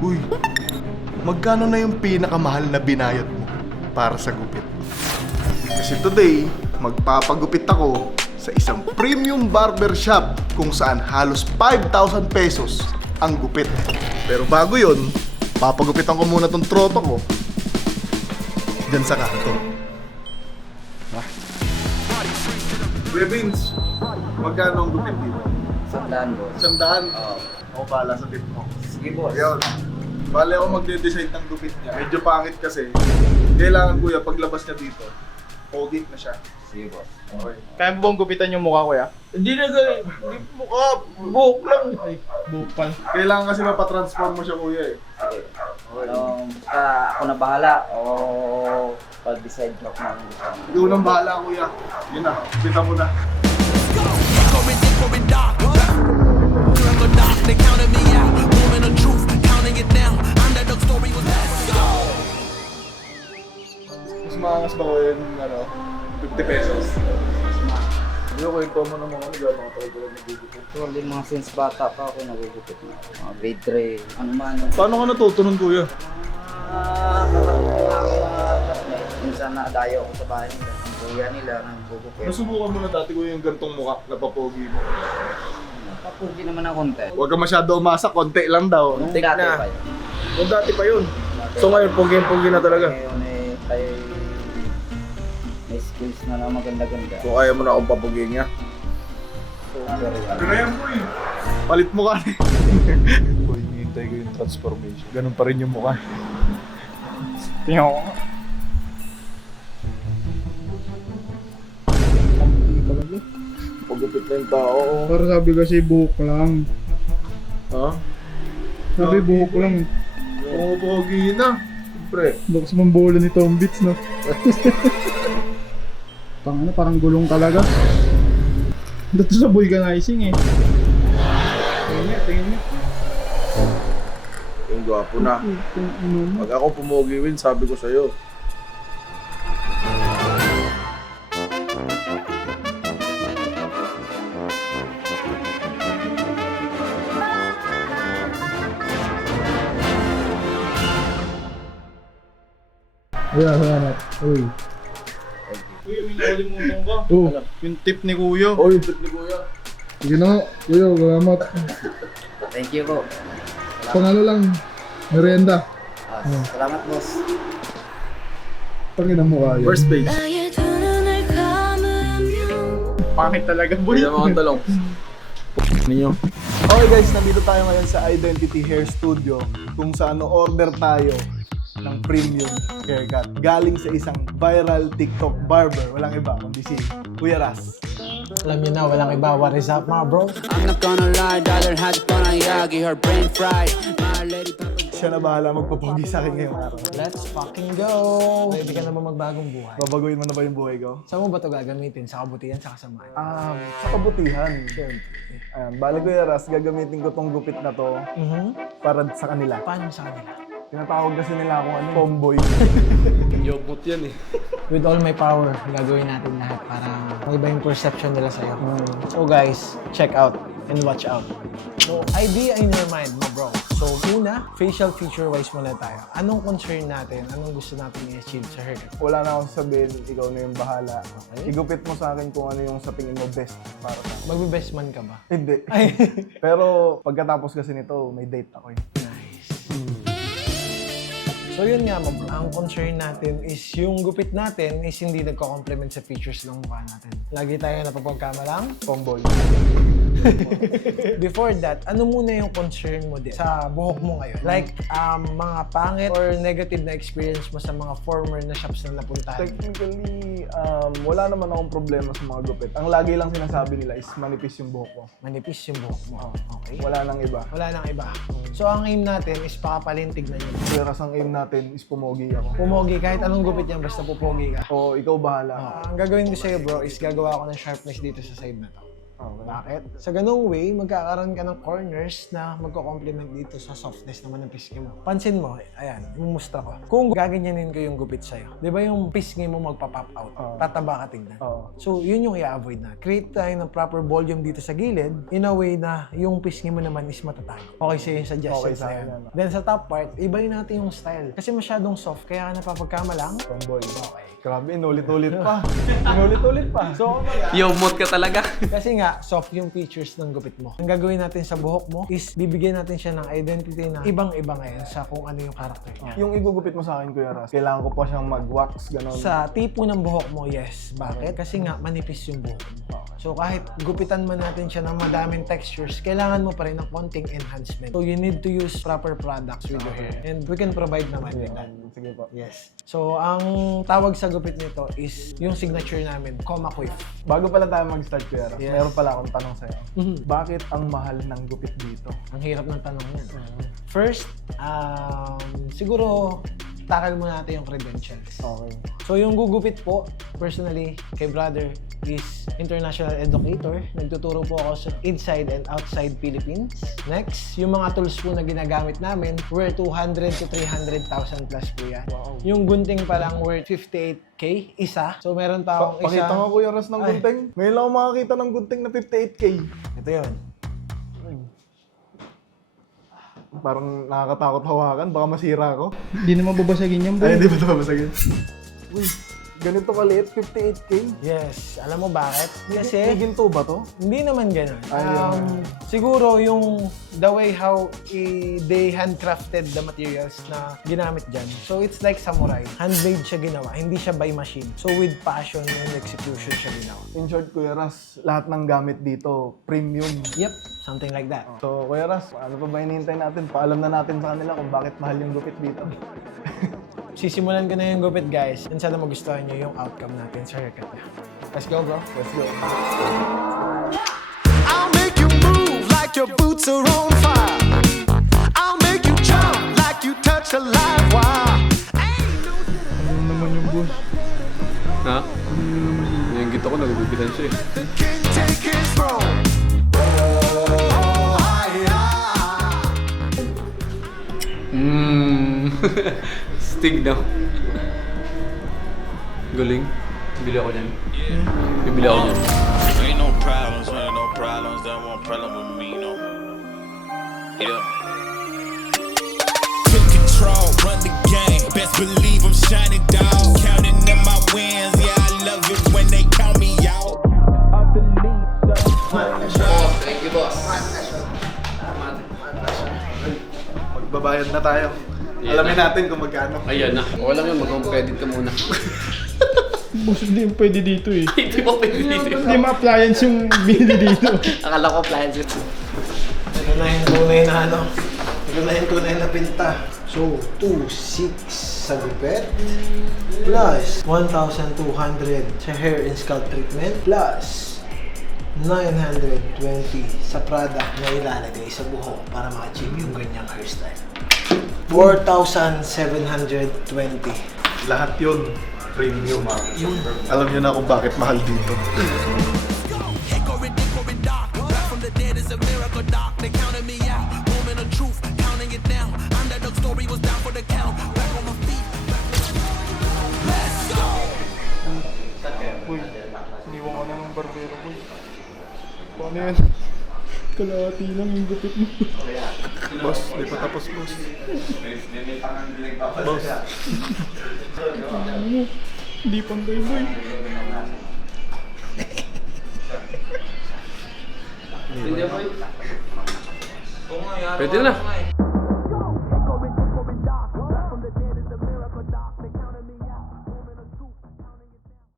Uy, magkano na yung pinakamahal na binayad mo para sa gupit? Kasi today, magpapagupit ako sa isang premium barber shop kung saan halos 5,000 pesos ang gupit. Pero bago yun, papagupitan ko muna tong tropa ko dyan sa kanto. Kuya Vince, magkano ang gupit dito? Sandaan, boss. 100? Oo. Ako pala sa tip mo. Sige, boss. Ayun. Bale ako magde-decide ng gupit niya. Medyo pangit kasi. Kailangan kuya, paglabas niya dito, pogi na siya. Sige, boss. Okay. Kaya mo bang gupitan yung mukha, kuya? Hindi na gano'n. Hindi mukha. Buhok lang. Ay, bukal. Kailangan kasi mapatransform mo siya kuya eh. Sige. Basta ako na bahala o pag-decide ko kung ano gusto mo. Ikaw nang bahala kuya. Yun na, gupitan mo na. Mas maangas ba kuya yung 50 pesos? Hindi ko kwento mo naman kung gano'n ako talaga nagugupit. Actually, mga since bata pa ako nagugupit na. Mga grade 3, ano man. Paano ka natuto nun kuya? Minsan nakadayo ako sa bahay nila. Ang kuya nila nagugupit. Nasubukan mo na dati kuya yung gantong mukha na papogi mo. Papugi naman ng konti. Huwag ka masyado umasa, konti lang daw. Nung Tik dati na. pa yun. Kung dati pa yun. So ngayon, pugi-pugi na talaga. Ngayon eh, tayo may skills na maganda-ganda. So ayaw mo na akong papugin niya. Pero yan boy, palit mukha na boy, hihintay ko yung transformation. Ganun pa rin yung mukha. Tingnan ko. Pagupit na yung tao. Pero sabi kasi buhok lang. Ha? Sabi buhok lang. Pogi na. Siyempre. Bukas mong bola ni Tom Beats, no? Parang gulong talaga. Dito sa vulcanizing eh. Tingin niya. Yung gwapo na. Ano mo? Pag ako pumugiwin, sabi ko sa'yo. Ayan. Uy. Kuya, may nakalimutan ka. Oh, Yung tip ni kuya. Oy, yung ni Kuya. sige na. Kuya, salamat. Thank you po. Pangalo lang. Merienda. Salamat, boss. Pangin ang mukha yan. First base. 나의 두 눈을 감으면 Pangit talaga, boy. Hindi naman ang talong. Ninyo. Okay guys, nandito tayo ngayon sa Identity Hair Studio kung saan order tayo ng premium haircut galing sa isang viral TikTok barber. Walang iba kundi si Kuya Ras. Alam niyo na, walang iba. What is up, mga bro? I'm not gonna lie, daughter had fun on Yagi, her brain fried. My lady papa. Siya na bahala magpapogi sa akin ngayong araw. Let's fucking go! Ready ka na ba magbagong buhay? Babaguhin mo na ba yung buhay ko? Saan mo ba ito gagamitin? Sa kabutihan, sa kasamaan? Sa kabutihan. Bale Kuya Ras, gagamitin ko tong gupit na to para sa kanila. Paano sa kanila? Tinatawag kasi nila akong tomboy. Yobot yan eh. With all my power, gagawin natin lahat para mag-iba yung perception nila sa'yo. So guys, check out and watch out. So, idea in your mind, my bro. So, una, facial feature-wise muna tayo. Anong concern natin? Anong gusto natin i-achieve sa haircut? Wala na akong sabihin, ikaw na yung bahala. Okay. Igupit mo sa akin kung ano yung sa tingin mo best para sa akin. Magbe-best man ka ba? Hindi. Ay, Pero pagkatapos kasi nito, may date ako eh. nice. So yun nga, mabro. Ang concern natin is yung gupit natin is hindi nagko-complement sa features ng mukha natin. Lagi tayo napapagkama lang. Tomboy. Before that, ano muna yung concern mo din sa buhok mo ngayon? Like, mga pangit or negative na experience mo sa mga former na shops na napuntahan? Technically, wala naman akong problema sa mga gupit. Ang lagi lang sinasabi nila is manipis yung buhok ko. Manipis yung buhok mo. Okay. Wala nang iba. Wala nang iba. So, ang aim natin is pakapalintig na yun. Pero ang aim natin is pumogi ako. Pumogi, kahit anong gupit yan, basta pupogi ka. O ikaw bahala. Ang gagawin ko sa'yo, bro, is gagawa ako ng sharpness dito sa side na to. Bakit? Sa ganung way, magkakaroon ka ng corners na magko-complement dito sa softness naman ng pisngi mo. Pansin mo, ayan, imumustra ko. Kung gaganyanin ko yung gupit sa'yo, di ba yung pisngi mo magpa-pop out? Tataba ka tignan. So, yun yung i-avoid na. Create tayo ng proper volume dito sa gilid in a way na yung pisngi mo naman is matatago. Okay sa'yo yung suggestions na yun. Then sa top part, ibayin natin yung style. Kasi masyadong soft, kaya ka napapagkama lang. Tomboy. Okay. Grabe, inulit-ulit pa. Inulit-ulit pa. So, Yo, mood ka talaga. kasi nga, soft yung features ng gupit mo. Ang gagawin natin sa buhok mo is bibigyan natin siya ng identity na ibang-iba ngayon sa kung ano yung character niya. yung igugupit mo sa akin, Kuya Ras, kailangan ko pa siyang mag-wax, gano'n. Sa tipo ng buhok mo, yes. Bakit? Kasi nga, manipis yung buhok mo. So kahit gupitan man natin siya ng madaming textures, kailangan mo pa rin ng konting enhancement. So you need to use proper products with your hair. And we can provide naman with that. Sige po. Yes. So ang tawag sa gupit nito is yung signature namin, Coma Quiff. Bago pala tayo mag-start, Kuya Ras, Yes. meron pala akong tanong sa'yo. Bakit ang mahal ng gupit dito? Ang hirap ng tanong yan. First, siguro tackle mo natin yung credentials. Okay. So yung gugupit po, personally, kay brother, is international educator. Nagtuturo po ako sa inside and outside Philippines. Next, yung mga tools po na ginagamit namin, worth 200 to 300,000 plus po yan. Wow. Yung gunting pa lang worth 58K, isa. So meron pa akong isa. Pakita nga, Kuya Ras, ng Ay. gunting. Ngayon lang ako makakita ng gunting na 58K. Ito yun. Parang nakakatakot hawakan, baka masira ako. Hindi naman babasagin yan, boy. Ay, hindi ba ito babasagin? Uy, ganito kaliit, 58K? Yes. Alam mo bakit? May Kasi ginto ba to? hindi naman ganun. Ayun. Siguro yung the way how they handcrafted the materials na ginamit dyan. So it's like samurai. Handmade siya ginawa, hindi siya by machine. So with passion and execution siya ginawa. In short, Kuya Ras, lahat ng gamit dito, premium. Yep, something like that. So, Kuya Ras, ano pa ba hinihintay natin? Paalam na natin sa kanila kung bakit mahal yung gupit dito. Sisimulan ko na yung gupit, guys. And sana magustuhan nyo yung outcome natin sa haircut niya. Let's go, bro. Let's go. I'll make you move like your boots are on fire. I'll make you jump like you touch a live wire. Ano naman yung boss? Ha? Yung gito ko, nagugupitan siya eh. The king take his throne. Oh, Stig daw. Galing. Bili ako dyan. Bibili ako dyan. Ain't no problems, that won't problem with me, no. Yeah. Take control, run the game. Best believe I'm shining, dog. Counting in my wins, yeah, I love it when they count me out. Thank you, boss. Magbabayad na tayo. Yeah. Alamin natin kung magkano. Ayan na. Okay lang yun, mag-home credit ka muna. Boss, hindi yung pwede dito eh. Hindi mo pwede dito. Hindi ma-appliance yung bili dito. Akala ko appliances. Ito na yung tunay na ano. Ito na yung tunay na pinta. So, 2,600 sa gupit plus 1,200 sa hair and scalp treatment plus 920 sa product na ilalagay sa buhok para ma-achieve yung ganyang hairstyle. 4,720. Lahat yun, premium. Alam niyo na kung bakit mahal dito. Hickory dickory dock, back from the dead is a miracle doc. They counted me out, moment of truth, counting it down. Underdog story was down for the count. Back on my feet. Let's go. Uy, iniwan ko na ng barbero ko. Paano yan? Kalahati lang yung gupit mo. Boss, di pa tapos, boss. Boss. Hindi pantay, boy. Pwede na.